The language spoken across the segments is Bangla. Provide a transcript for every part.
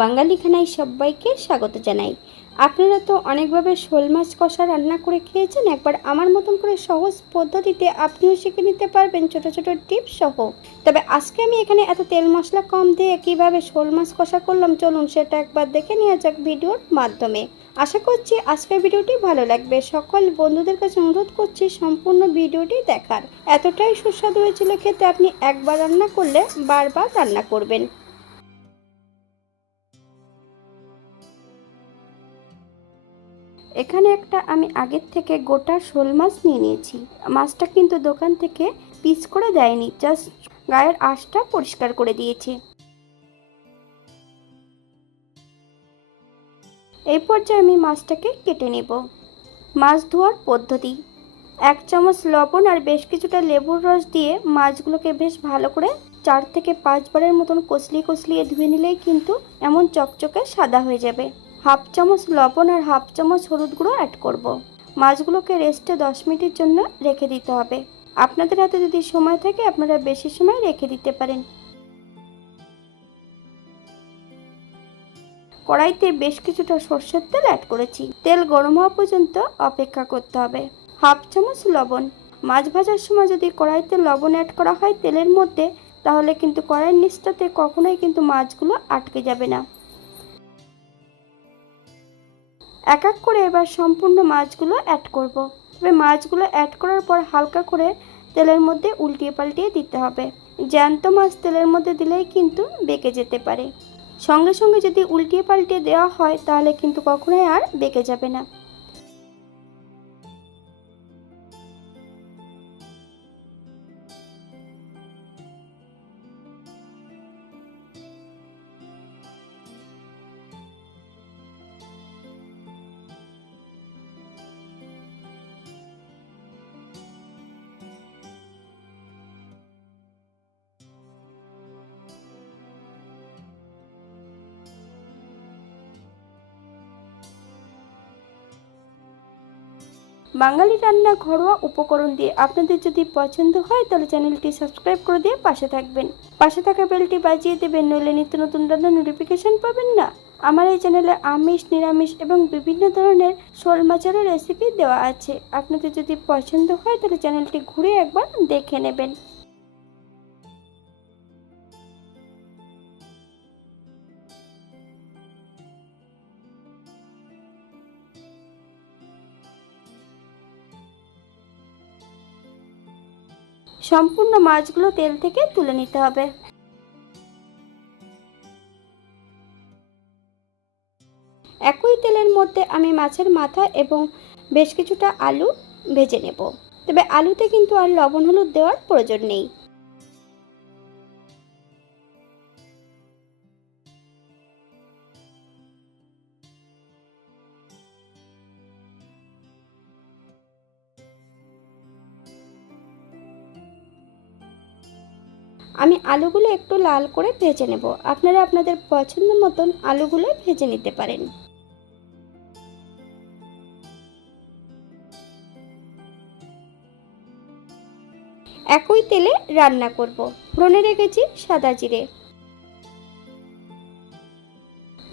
বাঙালি খানায় সবাইকে স্বাগত জানাই। আপনারা তো অনেকভাবে শোল মাছ কষা রান্না করে খেয়েছেন, একবার আমার মতন করে সহজ পদ্ধতিতে আপনিও শিখে নিতে পারবেন ছোট ছোট টিপস সহ। তবে আজকে আমি এখানে এত তেল মশলা কম দিয়ে কীভাবে শোল মাছ কষা করলাম, চলুন সেটা একবার দেখে নেওয়া যাক ভিডিওর মাধ্যমে। আশা করছি আজকের ভিডিওটি ভালো লাগবে। সকল বন্ধুদের কাছে অনুরোধ করছি সম্পূর্ণ ভিডিওটি দেখার। এতটাই সুস্বাদু হয়েছিল খেতে আপনি একবার রান্না করলে বারবার রান্না করবেন। এখানে একটা আমি আগের থেকে গোটা শোল মাছ নিয়ে নিয়েছি। মাছটা কিন্তু দোকান থেকে পিস করে দেয়নি জাস্ট গায়ের আঁশটা পরিষ্কার করে দিয়েছে। এই পর্যায়ে আমি মাছটাকে কেটে নেব। মাছ ধোয়ার পদ্ধতি। এক চামচ লবণ আর বেশ কিছুটা লেবুর রস দিয়ে মাছগুলোকে বেশ ভালো করে চার থেকে পাঁচবারের মতন কষলিয়ে কষলিয়ে ধুয়ে নিলেই কিন্তু এমন চকচকে সাদা হয়ে যাবে। হাফ চামচ লবণ আর হাফ চামচ হলুদ গুঁড়ো অ্যাড করব। মাছগুলোকে রেস্টে দশ মিনিটের জন্য রেখে দিতে হবে। আপনাদের হাতে যদি সময় থাকে, আপনারা বেশি সময় রেখে দিতে পারেন। কড়াইতে বেশ কিছুটা সর্ষের তেল অ্যাড করেছি। তেল গরম হওয়া পর্যন্ত অপেক্ষা করতে হবে। হাফ চামচ লবণ। মাছ ভাজার সময় যদি কড়াইতে লবণ অ্যাড করা হয় তেলের মধ্যে, তাহলে কিন্তু কড়াইয়ের নিচটাতে কখনোই কিন্তু মাছগুলো আটকে যাবে না। এক এক করে এবার সম্পূর্ণ মাছগুলো অ্যাড করব। তবে মাছগুলো অ্যাড করার পর হালকা করে তেলের মধ্যে উল্টিয়ে পাল্টিয়ে দিতে হবে। জ্যান্ত মাছ তেলের মধ্যে দিলেই কিন্তু বেঁকে যেতে পারে। সঙ্গে সঙ্গে যদি উল্টিয়ে পাল্টিয়ে দেওয়া হয়, তাহলে কিন্তু কখনোই আর বেঁকে যাবে না। বাঙালি রান্না ঘরোয়া উপকরণ দিয়ে আপনাদের যদি পছন্দ হয়, তাহলে চ্যানেলটি সাবস্ক্রাইব করে দিয়ে পাশে থাকবেন। পাশে থাকা বেলটি বাজিয়ে দেবেন, নইলে নিত্য নতুন রান্নার নোটিফিকেশান পাবেন না। আমার এই চ্যানেলে আমিষ, নিরামিষ এবং বিভিন্ন ধরনের শোল মাছেরও রেসিপি দেওয়া আছে। আপনাদের যদি পছন্দ হয়, তাহলে চ্যানেলটি ঘুরে একবার দেখে নেবেন। সম্পূর্ণ মাছগুলো তেল থেকে তুলে নিতে হবে। একই তেলের মধ্যে আমি মাছের মাথা এবং বেশ কিছুটা আলু ভেজে নেব। তবে আলুতে কিন্তু আর লবণ হলুদ দেওয়ার প্রয়োজন নেই। আমি আলুগুলো একটু লাল করে ভেজে নেব। আপনারা আপনাদের পছন্দ মতন আলুগুলো ভেজে নিতে পারেন। একই তেলে রান্না করব। ফোড়নে রেখেছি সাদা জিরে।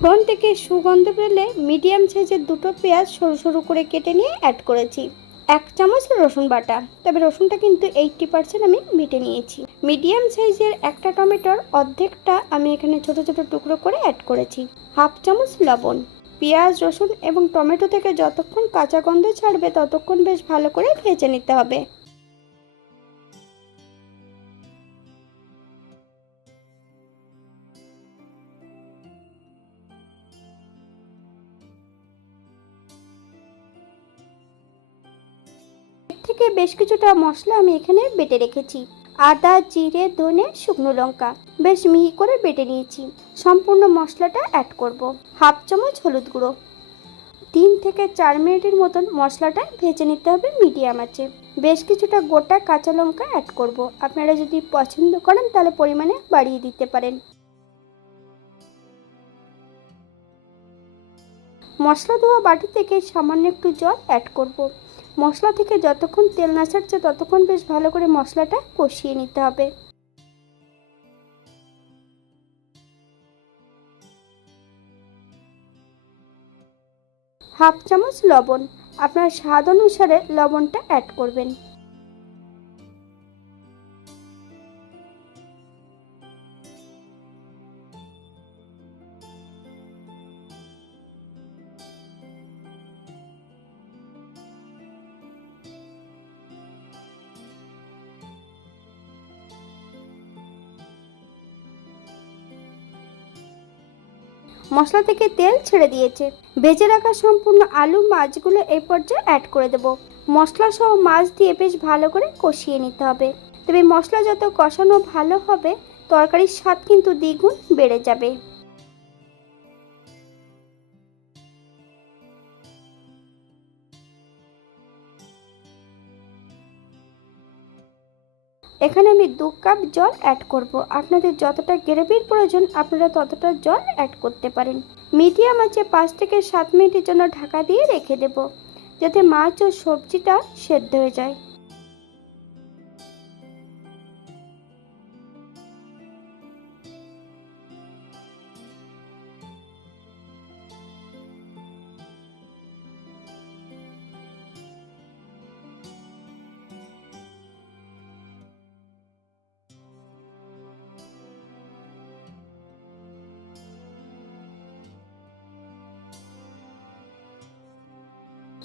ফোড়ন থেকে সুগন্ধ পেলে মিডিয়াম সাইজের দুটো পেঁয়াজ সরু সরু করে কেটে নিয়ে অ্যাড করেছি। এক চামচ রসুন বাটা। তবে রসুনটা কিন্তু এইটটি পার্সেন্ট আমি বেটে নিয়েছি। মিডিয়াম সাইজের একটা টমেটোর অর্ধেকটা আমি এখানে ছোট ছোট টুকরো করে অ্যাড করেছি। হাফ চামচ লবণ, পেঁয়াজ, রসুন এবং টমেটো থেকে যতক্ষণ কাঁচা গন্ধ ছাড়বে ততক্ষণ বেশ ভালো করে ভেজে নিতে হবে। থেকে বেশ কিছুটা মশলা আমি এখানে বেটে রেখেছি। আদা, জিরে, ধনে, শুকনো লঙ্কা। বেশ মিহি করে বেটে নিয়েছি। সম্পূর্ণ মশলাটা অ্যাড করব। হাফ চামচ হলুদ গুঁড়ো। তিন থেকে চার মিনিটের মতন মশলাটা ভেজে নিতে হবে মিডিয়াম আছে বেশ কিছুটা গোটা কাঁচা লঙ্কা অ্যাড করব। আপনারা যদি পছন্দ করেন, তাহলে পরিমাণে বাড়িয়ে দিতে পারেন। মশলা ধোয়া বাটি থেকে সামান্য একটু জল অ্যাড করব। মশলা থেকে যতক্ষণ তেল না ছাড়ছে ততক্ষণ বেশ ভালো করে মশলাটা কষিয়ে নিতে হবে। হাফ চামচ লবণ। আপনার স্বাদ অনুসারে লবণটা অ্যাড করবেন। মশলা থেকে তেল ছেড়ে দিয়েছে। ভেজে রাখা সম্পূর্ণ আলু মাছগুলো এই পর্যায়ে অ্যাড করে দেব। মশলা সহ মাছ দিয়ে বেশ ভালো করে কষিয়ে নিতে হবে। তবে মশলা যত কষানো ভালো হবে, তরকারির স্বাদ কিন্তু দ্বিগুণ বেড়ে যাবে। এখানে আমি দু কাপ জল অ্যাড করব। আপনাদের যতটা গ্রেভির প্রয়োজন, আপনারা ততটা জল অ্যাড করতে পারেন। মিডিয়াম আছে পাঁচ থেকে সাত মিনিটের জন্য ঢাকা দিয়ে রেখে দেব, যাতে মাছ ও সবজিটা সেদ্ধ হয়ে যায়।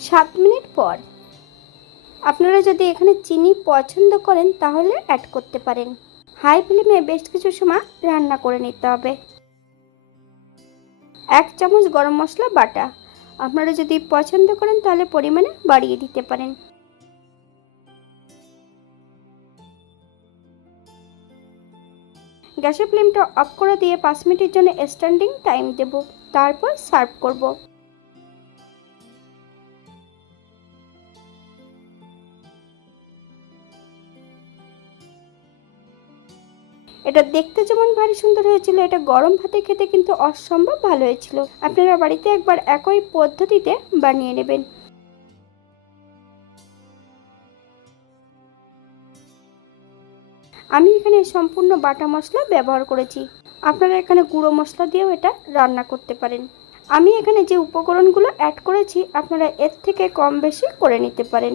সাত মিনিট পর। আপনারা যদি এখানে চিনি পছন্দ করেন, তাহলে অ্যাড করতে পারেন। হাই ফ্লেমে বেশ কিছু সময় রান্না করে নিতে হবে। এক চামচ গরম মশলা, বাটা। আপনারা যদি পছন্দ করেন, তাহলে পরিমাণে বাড়িয়ে দিতে পারেন। গ্যাসের ফ্লেমটা অফ করে দিয়ে পাঁচ মিনিটের জন্য স্ট্যান্ডিং টাইম দেব। তারপর সার্ভ করব। এটা দেখতে যেমন ভারী সুন্দর হয়েছিল, এটা গরম ভাতে খেতে কিন্তু অসম্ভব ভালো হয়েছিল। আপনারা বাড়িতে একবার একই পদ্ধতিতে বানিয়ে নেবেন। আমি এখানে সম্পূর্ণ বাটা মশলা ব্যবহার করেছি। আপনারা এখানে গুঁড়ো মশলা দিয়েও এটা রান্না করতে পারেন। আমি এখানে যে উপকরণগুলো অ্যাড করেছি, আপনারা এর থেকে কম বেশি করে নিতে পারেন।